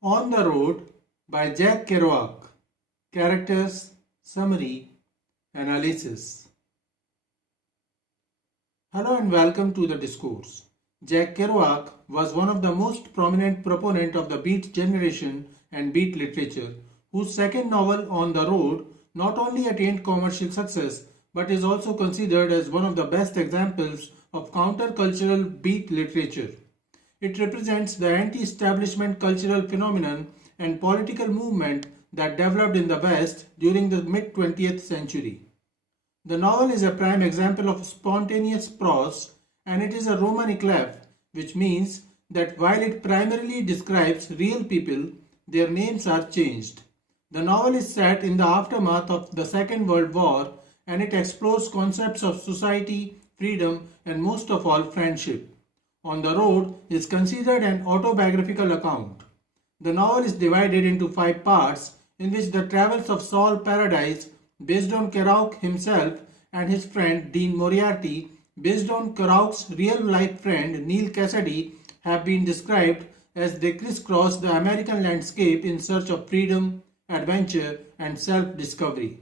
On the Road by Jack Kerouac. Characters, Summary, Analysis. Hello and welcome to the discourse. Jack Kerouac was one of the most prominent proponents of the Beat generation and Beat literature, whose second novel, On the Road, not only attained commercial success but is also considered as one of the best examples of countercultural Beat literature. It represents the anti-establishment cultural phenomenon and political movement that developed in the West during the mid-20th century. The novel is a prime example of spontaneous prose, and it is a Roman clef, which means that while it primarily describes real people, their names are changed. The novel is set in the aftermath of the Second World War, and it explores concepts of society, freedom, and most of all, friendship. On the Road is considered an autobiographical account. The novel is divided into 5 parts, in which the travels of Sal Paradise, based on Kerouac himself, and his friend Dean Moriarty, based on Kerouac's real-life friend Neal Cassady, have been described as they crisscross the American landscape in search of freedom, adventure, and self-discovery.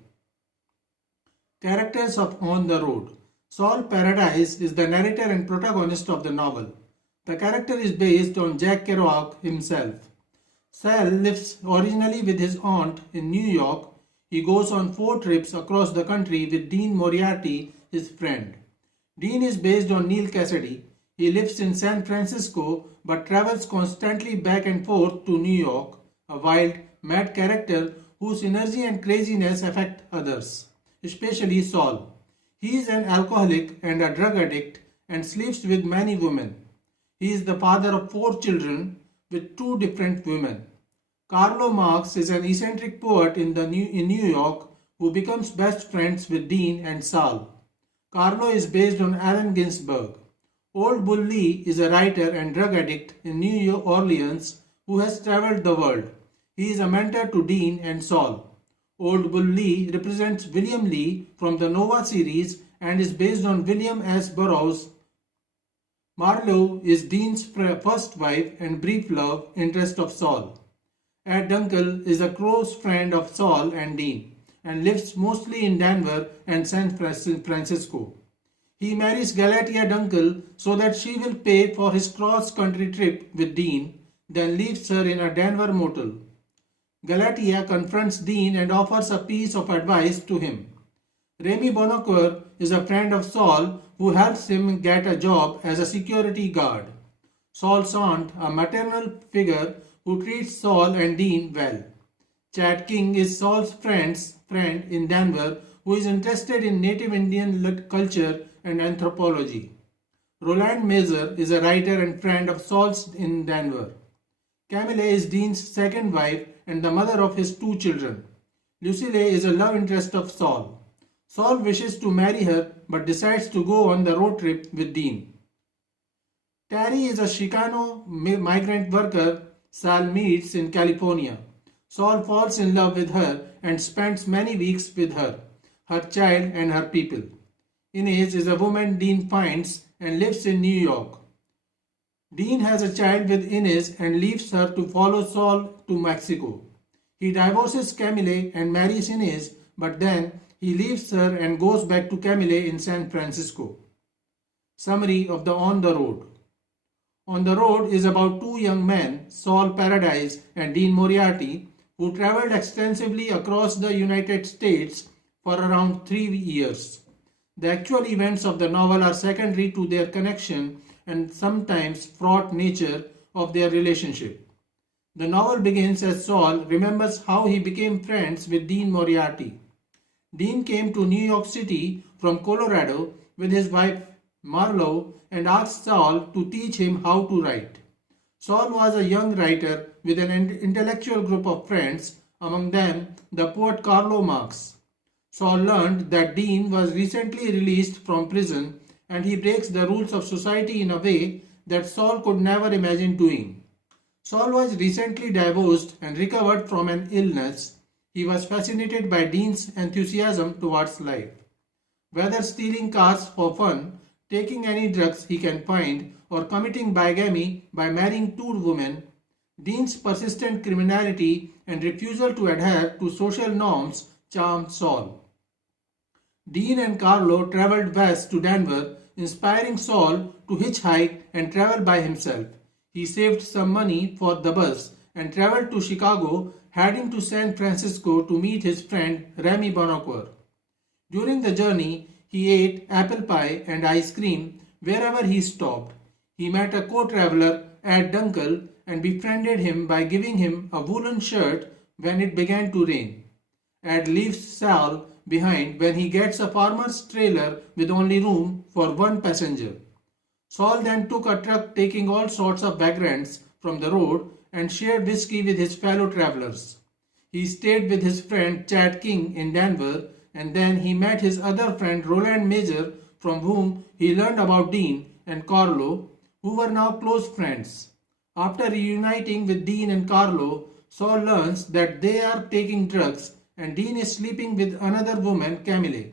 Characters of On the Road. Sal Paradise is the narrator and protagonist of the novel. The character is based on Jack Kerouac himself. Sal lives originally with his aunt in New York. He goes on 4 trips across the country with Dean Moriarty, his friend. Dean is based on Neal Cassady. He lives in San Francisco but travels constantly back and forth to New York, a wild, mad character whose energy and craziness affect others, especially Saul. He is an alcoholic and a drug addict and sleeps with many women. He is the father of 4 children with 2 different women. Carlo Marx is an eccentric poet in New York who becomes best friends with Dean and Sal. Carlo is based on Allen Ginsberg. Old Bull Lee is a writer and drug addict in New Orleans who has traveled the world. He is a mentor to Dean and Saul. Old Bull Lee represents William Lee from the Nova series and is based on William S. Burroughs. Marlowe is Dean's first wife and brief love interest of Saul. Ed Dunkel is a close friend of Saul and Dean and lives mostly in Denver and San Francisco. He marries Galatea Dunkel so that she will pay for his cross-country trip with Dean, then leaves her in a Denver motel. Galatea confronts Dean and offers a piece of advice to him. Remy Bonacqua is a friend of Saul who helps him get a job as a security guard. Saul's aunt, a maternal figure who treats Saul and Dean well. Chad King is Saul's friend in Denver who is interested in Native Indian culture and anthropology. Roland Mazer is a writer and friend of Saul's in Denver. Camille is Dean's second wife and the mother of his 2 children. Lucille is a love interest of Saul. Saul wishes to marry her but decides to go on the road trip with Dean. Terry is a Chicano migrant worker Sal meets in California. Saul falls in love with her and spends many weeks with her, her child and her people. Inez is a woman Dean finds and lives in New York. Dean has a child with Inez and leaves her to follow Saul to Mexico. He divorces Camille and marries Inez, but then he leaves her and goes back to Camille in San Francisco. Summary of the On the Road. On the Road is about 2 young men, Sal Paradise and Dean Moriarty, who traveled extensively across the United States for around 3 years. The actual events of the novel are secondary to their connection and sometimes fraught nature of their relationship. The novel begins as Saul remembers how he became friends with Dean Moriarty. Dean came to New York City from Colorado with his wife Marlowe and asked Saul to teach him how to write. Saul was a young writer with an intellectual group of friends, among them the poet Carlo Marx. Saul learned that Dean was recently released from prison and he breaks the rules of society in a way that Saul could never imagine doing. Saul was recently divorced and recovered from an illness. He was fascinated by Dean's enthusiasm towards life. Whether stealing cars for fun, taking any drugs he can find, or committing bigamy by marrying 2 women, Dean's persistent criminality and refusal to adhere to social norms charmed Saul. Dean and Carlo traveled west to Denver, inspiring Saul to hitchhike and travel by himself. He saved some money for the bus and traveled to Chicago, heading to San Francisco to meet his friend Remy Bonacqua. During the journey, he ate apple pie and ice cream wherever he stopped. He met a co-traveler, Ed Dunkel, and befriended him by giving him a woolen shirt when it began to rain. Ed leaves Sal behind when he gets a farmer's trailer with only room for one passenger. Saul then took a truck taking all sorts of vagrants from the road and shared whiskey with his fellow travelers. He stayed with his friend Chad King in Denver, and then he met his other friend Roland Major, from whom he learned about Dean and Carlo, who were now close friends. After reuniting with Dean and Carlo, Saul learns that they are taking drugs and Dean is sleeping with another woman, Camille.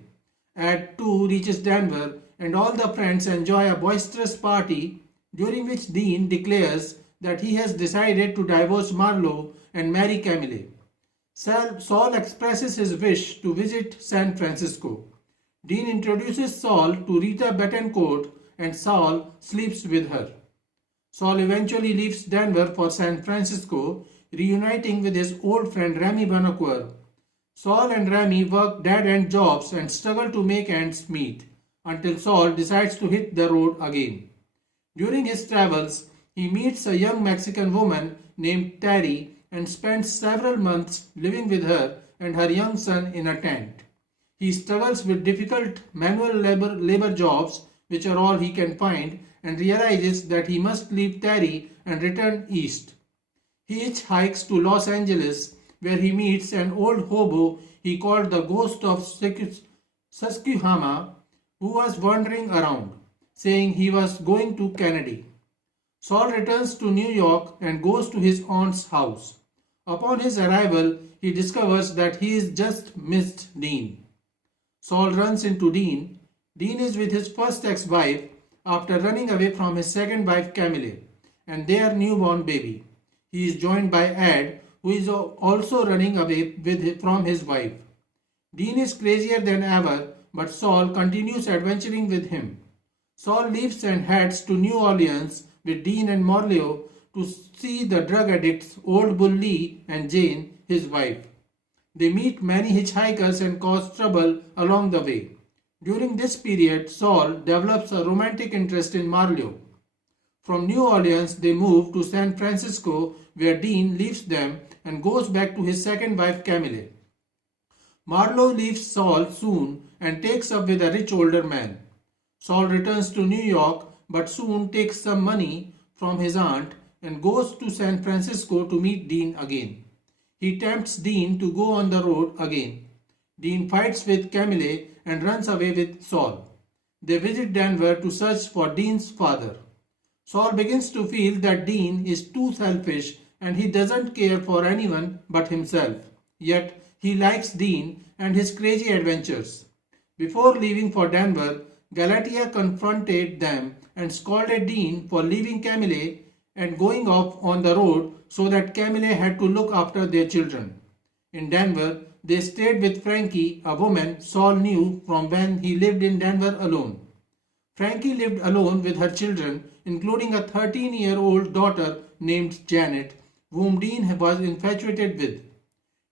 Ed too reaches Denver and all the friends enjoy a boisterous party during which Dean declares that he has decided to divorce Marlowe and marry Camille. Saul expresses his wish to visit San Francisco. Dean introduces Saul to Rita Betancourt and Saul sleeps with her. Saul eventually leaves Denver for San Francisco, reuniting with his old friend Remy Bonacqua. Saul and Remy work dead-end jobs and struggle to make ends meet until Saul decides to hit the road again. During his travels, he meets a young Mexican woman named Terry and spends several months living with her and her young son in a tent. He struggles with difficult manual labor jobs, which are all he can find, and realizes that he must leave Terry and return east. He hitchhikes to Los Angeles, where he meets an old hobo he called the Ghost of Susquehanna, who was wandering around, saying he was going to Kennedy. Saul returns to New York and goes to his aunt's house. Upon his arrival, he discovers that he has just missed Dean. Saul runs into Dean. Dean is with his first ex-wife after running away from his second wife Camille and their newborn baby. He is joined by Ed, who is also running away from his wife. Dean is crazier than ever, but Saul continues adventuring with him. Saul leaves and heads to New Orleans with Dean and Morleo to see the drug addicts Old Bull Lee and Jane, his wife. They meet many hitchhikers and cause trouble along the way. During this period, Saul develops a romantic interest in Marlowe. From New Orleans, they move to San Francisco, where Dean leaves them and goes back to his second wife Camille. Marlowe leaves Saul soon and takes up with a rich older man. Saul returns to New York but soon takes some money from his aunt and goes to San Francisco to meet Dean again. He tempts Dean to go on the road again. Dean fights with Camille and runs away with Saul. They visit Denver to search for Dean's father. Saul begins to feel that Dean is too selfish and he doesn't care for anyone but himself. Yet he likes Dean and his crazy adventures. Before leaving for Denver, Galatea confronted them and scolded Dean for leaving Camille and going off on the road so that Camille had to look after their children. In Denver, they stayed with Frankie, a woman Saul knew from when he lived in Denver alone. Frankie lived alone with her children, including a 13-year-old daughter named Janet, whom Dean was infatuated with.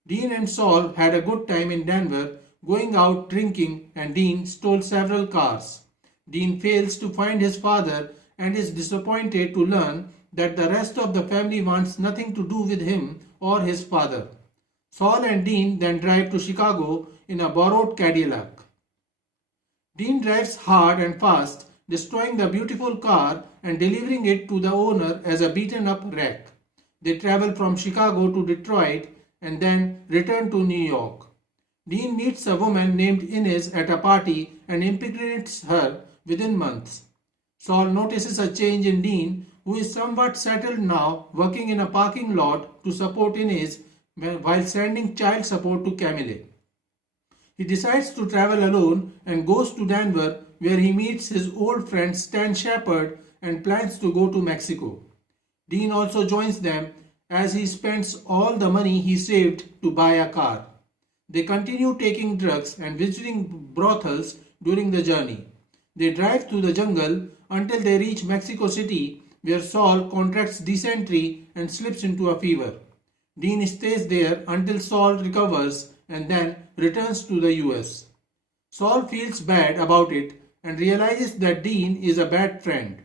Dean and Saul had a good time in Denver, going out drinking, and Dean stole several cars. Dean fails to find his father and is disappointed to learn that the rest of the family wants nothing to do with him or his father. Saul and Dean then drive to Chicago in a borrowed Cadillac. Dean drives hard and fast, destroying the beautiful car and delivering it to the owner as a beaten-up wreck. They travel from Chicago to Detroit and then return to New York. Dean meets a woman named Inez at a party and impregnates her within months. Saul notices a change in Dean, who is somewhat settled now, working in a parking lot to support Inez while sending child support to Camille. He decides to travel alone and goes to Denver, where he meets his old friend Stan Shepard and plans to go to Mexico. Dean also joins them as he spends all the money he saved to buy a car. They continue taking drugs and visiting brothels during the journey. They drive through the jungle until they reach Mexico City, where Saul contracts dysentery and slips into a fever. Dean stays there until Saul recovers and then returns to the US. Saul feels bad about it and realizes that Dean is a bad friend.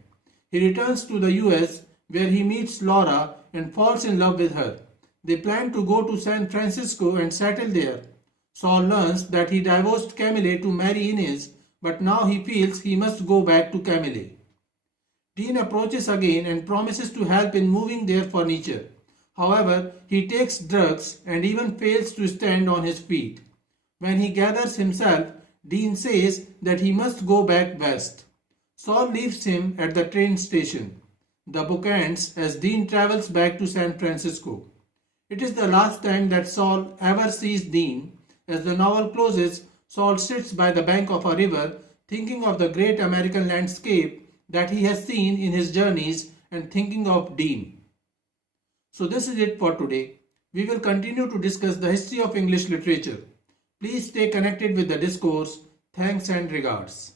He returns to the US where he meets Laura and falls in love with her. They plan to go to San Francisco and settle there. Saul learns that he divorced Camille to marry Inez, but now he feels he must go back to Camille. Dean approaches again and promises to help in moving their furniture. However, he takes drugs and even fails to stand on his feet. When he gathers himself, Dean says that he must go back west. Saul leaves him at the train station. The book ends as Dean travels back to San Francisco. It is the last time that Saul ever sees Dean. As the novel closes, Saul sits by the bank of a river, thinking of the great American landscape that he has seen in his journeys and thinking of Dean. So this is it for today. We will continue to discuss the history of English literature. Please stay connected with the discourse. Thanks and regards.